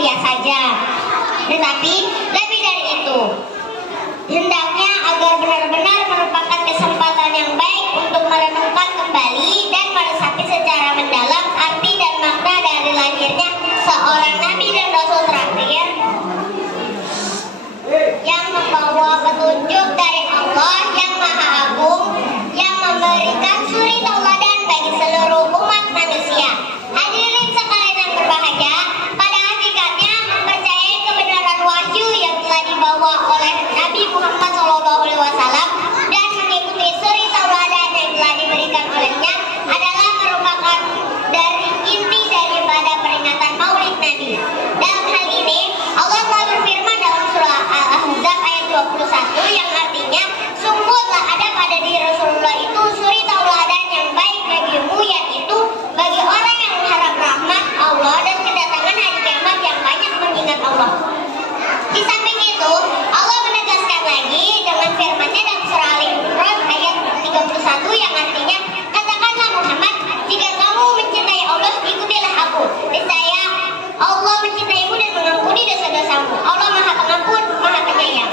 ria saja, tetapi lebih dari itu. Hendaknya agar benar-benar merupakan kesempatan yang baik untuk merenungkan kembali dan meresapi secara mendalam arti dan makna dari lahirnya seorang Nabi dan Rasul terakhir yang membawa petunjuk dari Allah yang Maha Agung, yang memberikan suri tauladan bagi seluruh umat manusia. Hadirin sekalian yang berbahagia, pada hakikatnya mempercayai kebenaran wahyu yang telah dibawa oleh Nabi Muhammad SAW dan mengikuti suri tauladan yang telah diberikan olehnya adalah merupakan dari inti daripada peringatan Maulid Nabi. Dalam hal ini, Allah telah berfirman dalam surah Al-Ahzab ayat 21 yang artinya, sungguh telah ada pada diri Rasulullah itu suri tauladan yang baik bagimu, yaitu bagi orang yang mengharap rahmat Allah dan kedatangan hari kiamat yang banyak mengingat Allah. Di samping itu, Allah menegaskan lagi dengan firman-Nya dalam surah Al-Imran ayat 31 yang artinya, katakanlah Muhammad, jika kamu mencintai Allah, ikutilah aku. Niscaya Allah mencintaimu dan mengampuni dosa-dosamu. Allah Maha Pengampun, Maha Penyayang.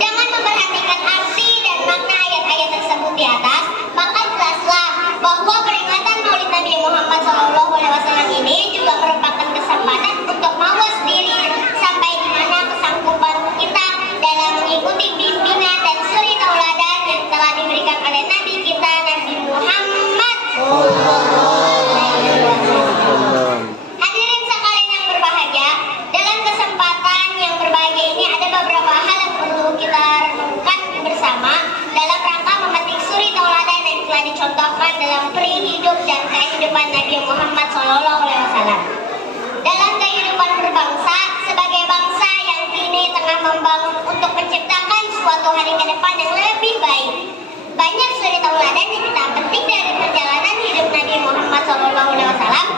Dengan memperhatikan arti dan makna ayat-ayat tersebut di atas, maka jelaslah bahwa peringatan Maulid Nabi Muhammad SAW ini juga merupakan kesempatan untuk mawas diri sampai di mana kesanggupan kita dalam mengikuti bimbingan dan suri tauladan yang telah diberikan oleh Nabi kita, Nabi Muhammad Hadirin sekalian yang berbahagia, dalam kesempatan yang berbahagia ini ada beberapa hal yang perlu kita renungkan bersama dalam rangka memetik suri tauladan yang telah dicontohkan dalam peri hidup dan kehidupan Nabi Muhammad SAW. Dalam kehidupan berbangsa, sebagai bangsa yang kini tengah membangun untuk menciptakan suatu hari ke depan yang lebih baik, banyak suri tauladan yang kita petik dari perjalanan hidup Nabi Muhammad SAW